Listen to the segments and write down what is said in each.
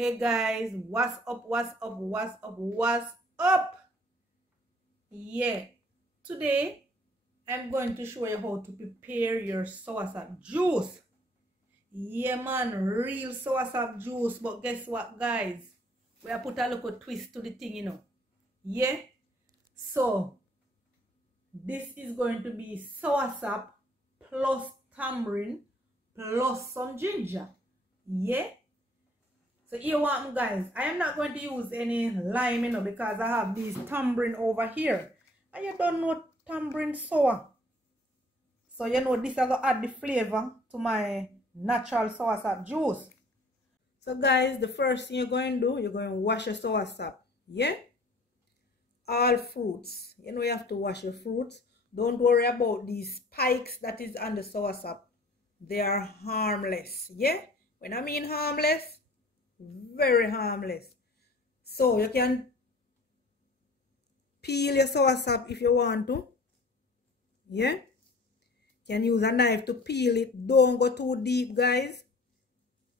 Hey guys, what's up, what's up, what's up, what's up? Yeah, today I'm going to show you how to prepare your soursop juice. Yeah man, real soursop juice. But guess what guys, we have put a little twist to the thing, you know. Yeah, so this is going to be soursop plus tamarind plus some ginger. Yeah. So here what guys, I am not going to use any lime, you know, because I have these tamarind over here. And you don't know tamarind sour. So you know this is going to add the flavor to my natural soursop juice. So guys, the first thing you're going to do, you're going to wash your soursop. Yeah? All fruits. You know you have to wash your fruits. Don't worry about these spikes that is on the soursop. They are harmless. Yeah? When I mean harmless, very harmless. So you can peel your soursop if you want to. Yeah, you can use a knife to peel it. Don't go too deep guys.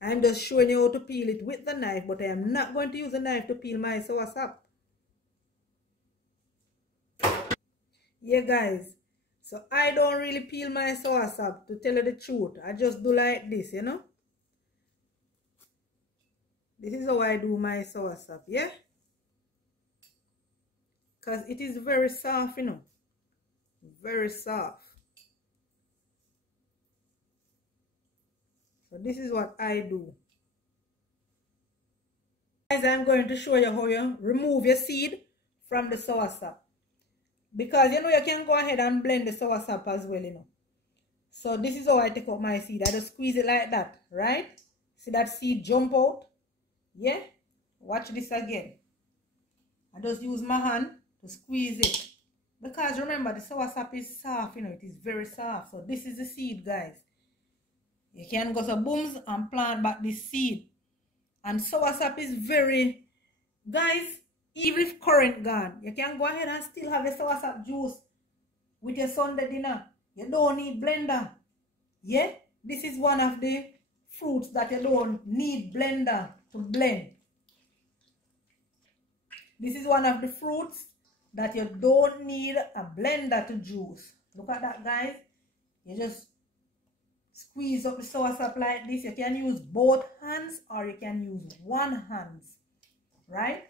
I'm just showing you how to peel it with the knife, but I am not going to use a knife to peel my soursop. Yeah guys, so I don't really peel my soursop, to tell you the truth. I just do like this, you know. This is how I do my soursop, yeah? Because it is very soft, you know. Very soft. So this is what I do. Guys, I'm going to show you how you remove your seed from the soursop. Because you know you can go ahead and blend the soursop as well, you know. So this is how I take out my seed. I just squeeze it like that, right? See that seed jump out? Yeah? Watch this again. I just use my hand to squeeze it. Because remember, the soursop is soft, you know. It is very soft. So this is the seed, guys. You can go to booms and plant back this seed. And soursop is very, guys, even if current gone, you can go ahead and still have a soursop juice with your Sunday dinner. You don't need blender. Yeah, this is one of the fruits that you don't need blender to blend. This is one of the fruits that you don't need a blender to juice. Look at that, guys. You just squeeze up the soursop like this. You can use both hands or you can use one hand, right?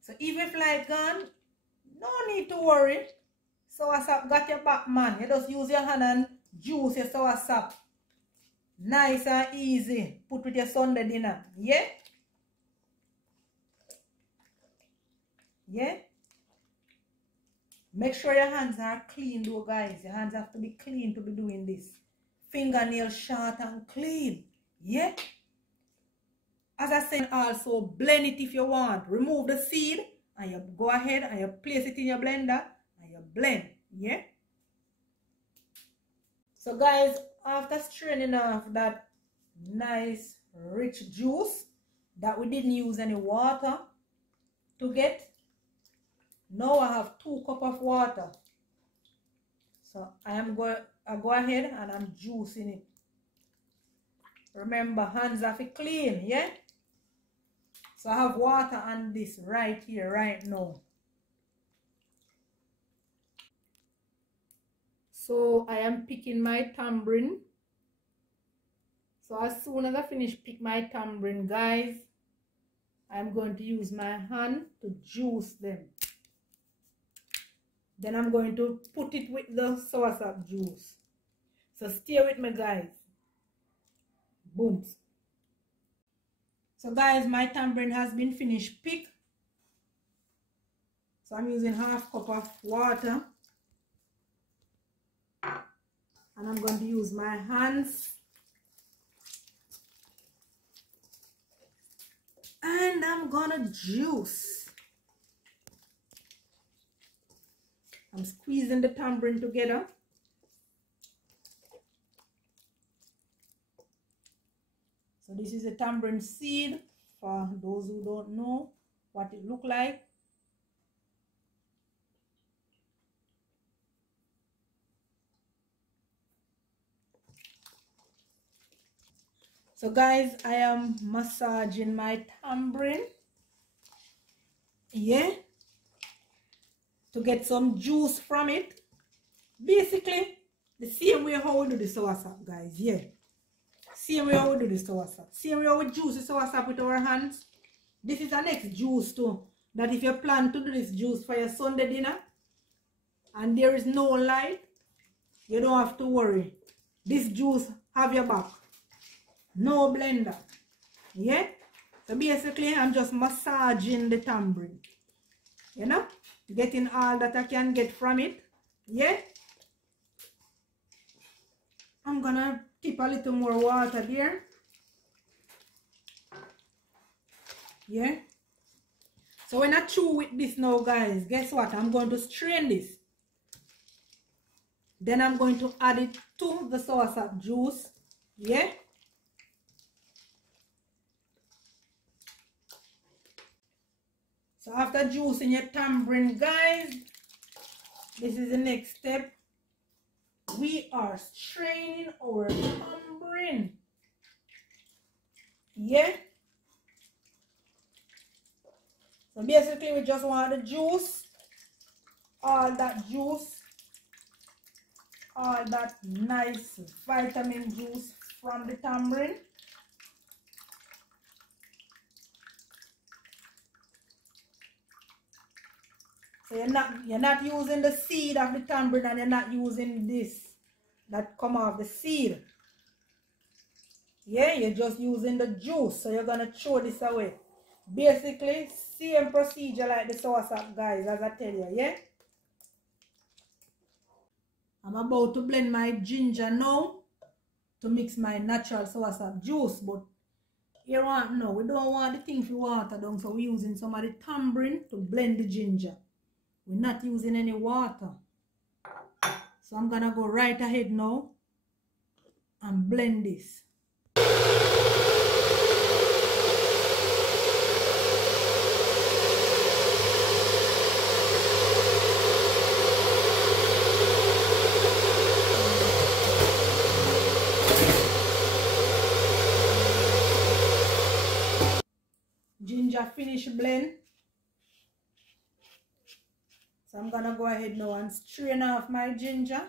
So even if like gone, no need to worry. Soursop got your back, man. You just use your hand and juice your soursop. Nice and easy. Put with your Sunday dinner. Yeah? Yeah? Make sure your hands are clean though, guys. Your hands have to be clean to be doing this. Fingernail short and clean. Yeah? As I said, also blend it if you want. Remove the seed and you go ahead and you place it in your blender and you blend. Yeah? So guys, after straining off that nice rich juice that we didn't use any water to get, now I have 2 cups of water. So I go ahead and I'm juicing it. Remember, hands have to clean, yeah? So I have water on this right here, right now. So I am picking my tamarind. So as soon as I finish pick my tamarind, guys, I'm going to use my hand to juice them. Then I'm going to put it with the soursop juice. So stay with me, guys. Boom. So guys, my tamarind has been finished picked. So I'm using half cup of water. And I'm going to use my hands. And I'm gonna juice. I'm squeezing the tamarind together. So this is a tamarind seed for those who don't know what it look like. So guys, I am massaging my tamarind, yeah, to get some juice from it. Basically, the same way how we do the soursop, guys, yeah. Same way how we do the soursop. Same way how we juice the soursop with our hands. This is the next juice too. That if you plan to do this juice for your Sunday dinner, and there is no light, you don't have to worry. This juice have your back. No blender. Yeah? So basically, I'm just massaging the tamarind. You know? Getting all that I can get from it. Yeah? I'm gonna tip a little more water there. Yeah? So when I chew with this now, guys, guess what? I'm going to strain this. Then I'm going to add it to the soursop juice. Yeah? So after juicing your tamarind, guys, this is the next step. We are straining our tamarind. Yeah? So basically we just want the juice, all that juice, all that nice vitamin juice from the tamarind. So you're not using the seed of the tamarind, and you're not using this that come off the seed. Yeah, you're just using the juice. So you're gonna throw this away. Basically, same procedure like the soursop, guys, as I tell you, yeah? I'm about to blend my ginger now to mix my natural soursop juice, but here want no, we don't want the thing for water down, so we're using some of the tamarind to blend the ginger. We're not using any water. So I'm gonna go right ahead now and blend this. Ginger finish blend. So I'm gonna go ahead now and strain off my ginger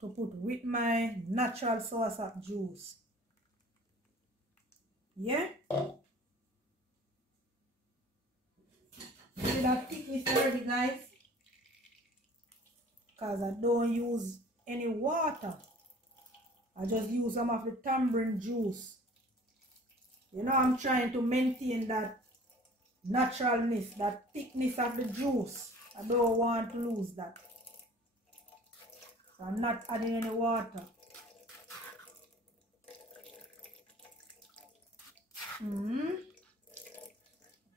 to put with my natural soursop juice. Yeah? See that thickness already, guys? Because I don't use any water. I just use some of the tamarind juice. You know, I'm trying to maintain that naturalness, that thickness of the juice. I don't want to lose that. So I'm not adding any water.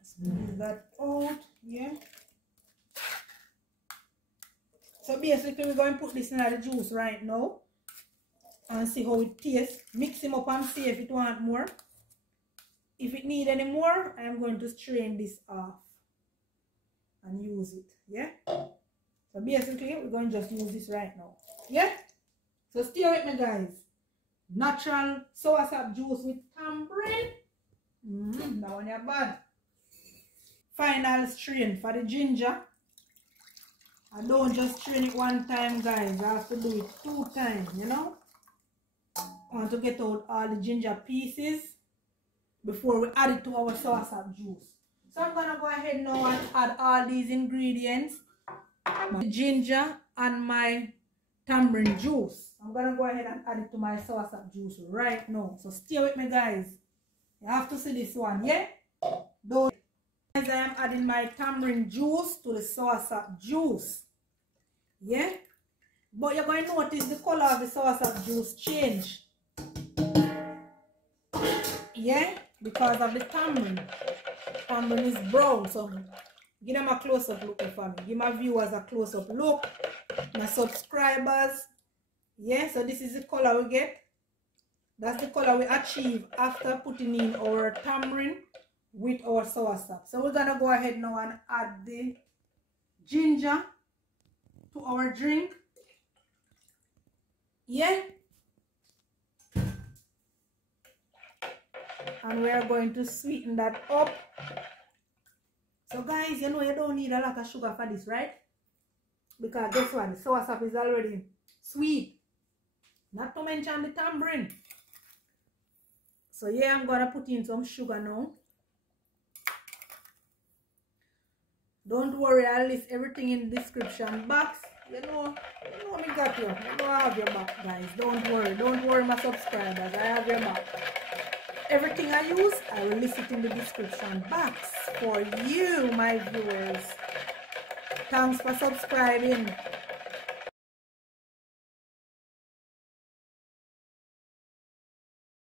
Squeeze that out, yeah. So basically we're going to put this in the juice right now and see how it tastes. Mix him up and see if it want more. If it need any more, I am going to strain this off and use it, yeah. So basically we're going to just use this right now, yeah. So stay with me, guys. Natural soursop juice with tamarind. That one is bad. Final strain for the ginger. I don't just strain it one time, guys. I have to do it 2 times, you know. I want to get out all the ginger pieces before we add it to our soursop juice. So I'm going to go ahead now and add all these ingredients. My ginger and my tamarind juice. I'm going to go ahead and add it to my soursop juice right now. So stay with me, guys. You have to see this one, yeah? Those, guys, I am adding my tamarind juice to the soursop juice. Yeah? But you're going to notice the color of the soursop juice change. Yeah? Because of the tamarind. Tamarind is brown, so give them a close-up look for me. Give my viewers a close-up look. My subscribers. Yeah, so this is the color we get. That's the color we achieve after putting in our tamarind with our soursop. So we're gonna go ahead now and add the ginger to our drink. Yeah. And we are going to sweeten that up. So guys, you know you don't need a lot of sugar for this, right? Because guess what? The soursop is already sweet. Not to mention the tamarind. So yeah, I'm gonna put in some sugar now. Don't worry, I'll list everything in the description box. You know me got you. You know I have your back, guys. Don't worry, my subscribers. I have your back. Everything I use, I will list it in the description box for you, my viewers. Thanks for subscribing.